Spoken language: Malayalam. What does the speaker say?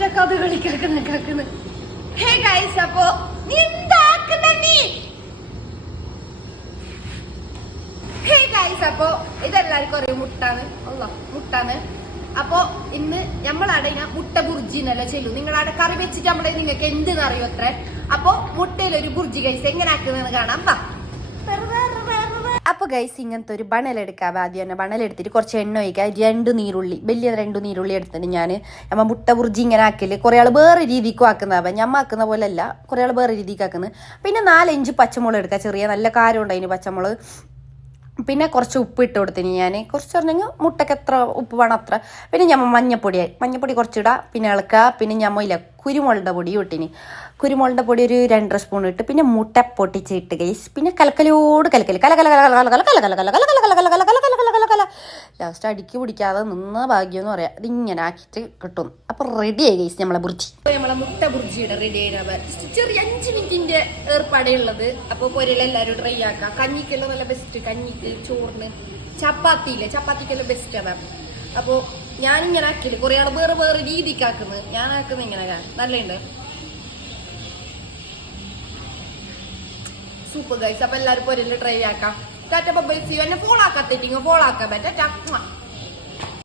മറ്റേ കഥ കളിക്കാക്കുന്ന ഹേ ഗൈസ് അപ്പൊ നീ എന്താക്കുന്ന നീ ഹേ ഗൈസ് അപ്പൊ ഇതെല്ലാവർക്കും അറിയാം മുട്ടാണ് അപ്പൊ ഇന്ന് നമ്മളവിടെ മുട്ട ബുർജിന്നല്ല ചെല്ലു നിങ്ങളവിടെ കറി വെച്ചിട്ട് നമ്മളെ നിങ്ങൾക്ക് എന്തെന്ന് അറിയോ അത്ര അപ്പൊ മുട്ടയിലൊരു ബുർജി ഗൈസ് എങ്ങനെ ആക്കുന്നതെന്ന് കാണാം അപ്പൊ ഗൈസ് ഇങ്ങനത്തെ ഒരു ബണലെടുക്കാം ആദ്യം തന്നെ ബണലെടുത്തിട്ട് കുറച്ച് എണ്ണ ഒഴിക്കാം 2 നീരുള്ളി വലിയ 2 നീരുള്ളി എടുത്തിട്ട് ഞാൻ നമ്മ മുട്ട ബുർജി ഇങ്ങനെ ആക്കല് കുറെ ആൾ വേറെ രീതിക്കും ആക്കുന്നതാ ഞമ്മ ആക്കുന്ന പോലെ അല്ല കുറെ ആൾ വേറെ രീതിക്ക് ആക്കുന്നത് പിന്നെ 4-5 പച്ചമുളക് എടുക്കാം ചെറിയ നല്ല കാരം ഉണ്ടായിന് പച്ചമുളക് പിന്നെ കുറച്ച് ഉപ്പ് ഇട്ട് കൊടുത്തിന് ഞാൻ കുറച്ച് പറഞ്ഞെങ്കിൽ മുട്ടയ്ക്ക് എത്ര ഉപ്പ് വേണം അത്ര പിന്നെ ഞാൻ മഞ്ഞപ്പൊടി കുറച്ചിടാം പിന്നെ ഇളക്കുക പിന്നെ ഞമ്മയില്ല കുരുമുളകിൻ്റെ പൊടി ഇട്ടിന് കുരുമുളകിൻ്റെ പൊടി ഒരു 2 സ്പൂൺ ഇട്ട് പിന്നെ മുട്ട പൊട്ടിച്ചിട്ട് ഗൈസ് പിന്നെ കലക്കലോട് കലക്കല് ലാസ്റ്റ് അടുക്കി പിടിക്കാതെ നിന്ന് ഭാഗ്യം എന്ന് പറയാം ഇതിങ്ങനെ ആക്കിയിട്ട് കിട്ടും അപ്പൊ റെഡി ആയി ഗൈസ് നമ്മളെ ബുർജി നമ്മളെ മുട്ട ബുർജിയുടെ റെഡി ആയി ചെറിയ 5 മിനിറ്റിന്റെ ഏർപ്പാടേ ഉള്ളത് അപ്പൊ പൊരലെല്ലാരും ട്രൈ ആക്കാം കഞ്ഞിക്കെല്ലാം നല്ല ബെസ്റ്റ് കഞ്ഞിക്ക് ചോറിന് ചപ്പാത്തിക്കെല്ലാം ബെസ്റ്റ് അതാണ് അപ്പൊ ഞാനിങ്ങനെ ആക്കില്ല കുറെ ആൾ വേറെ രീതിക്ക് ആക്കുന്നത് ഞാൻ ആക്കുന്നത് ഇങ്ങനെ നല്ലുണ്ട് സൂപ്പർ ഗൈസ് അപ്പൊ എല്ലാവരും പൊരല് ട്രൈ ആക്കാം ടാറ്റ ബൈ സീ യു എന്നെ ഫോളോ ആക്കാത്തേറ്റിങ്ങോ ഫോളോ ആക്കാൻ പറ്റാ